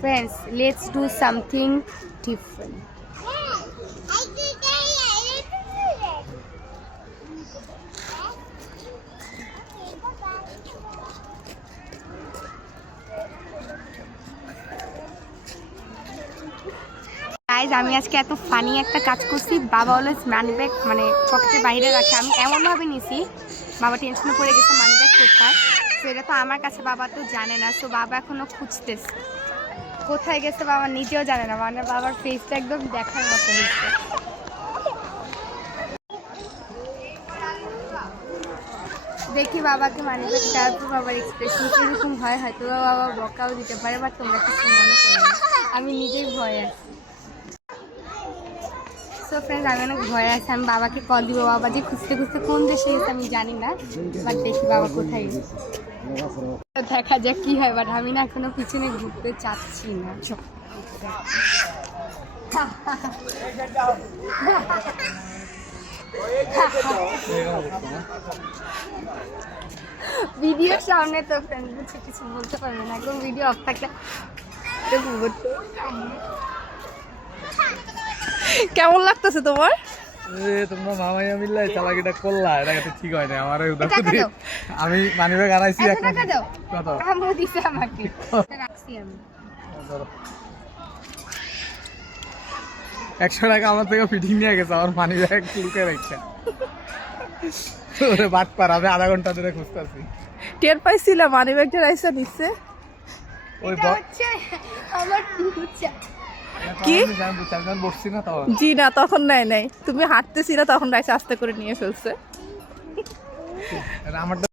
Friends, let's do something different. Guys, আমি আজকে এত ফানি একটা কাজ করছি। বাবা অলওয়েজ মানি ব্যাগ মানে পকেটের বাইরে রাখে, আমি এমনভাবে নিছি বাবা টেনশনে পড়ে গেছে মানি ব্যাগ কোথায়। তো এটা তো আমার কাছে বাবা তো জানে না, সো বাবা এখনো খুঁজতেছে কোথায় গেছে, বাবা নিজেও জানে না। মানে বাবার ফেসটা একদম দেখার মতো হয়েছে। দেখি বাবাকে মানি ব্যাগ দেওয়ার পর বাবার এক্সপ্রেশন কীরকম হয়। হয়তো বাবা বকাও দিতে পারে, বা তোমরা কিছু মনে করো না, আমি নিজেই ভয়ে আছি। সো ফ্রেন্ডস, আমি অনেক ভয়ে আছি। আমি বাবাকে কল দিব, বাবা যে খুঁজতে খুঁজতে কোন দেশে গেছে আমি জানি না, বাট দেখি বাবা কোথায় গেছে, দেখা যাক কি হয়। বাট আমি না এখনো পিছনে ঘুরতে চাচ্ছি না। ভিডিওর সামনে তো ফ্রেন্ড বুঝছে কিছু বলতে পারবে না, একদম ভিডিও অফ থাকলে। কেমন লাগতেছে তোমার? তোমরা মামাইয়া মিললে চালাকিটা করলা, এটা তো ঠিক হয় না। আমার আমি মানি ব্যাগ হারাইছি। কত আমাকে রাখছি আমি 100 টাকা আমার থেকে ফিটিং নিয়ে গেছে, আমার মানি ব্যাগ লুকে রেখে। বাদ পার, আমি আধা ঘন্টা ধরে খুঁজতেছি। টের পাইছিলাম মানি ব্যাগটা রাইসা নিচ্ছে। ওই আমার কি বসছি না তখন? জি না, তখন নাই, তুমি হাঁটতেছিল তখন রাইসা আস্তে করে নিয়ে ফেলছে। আমার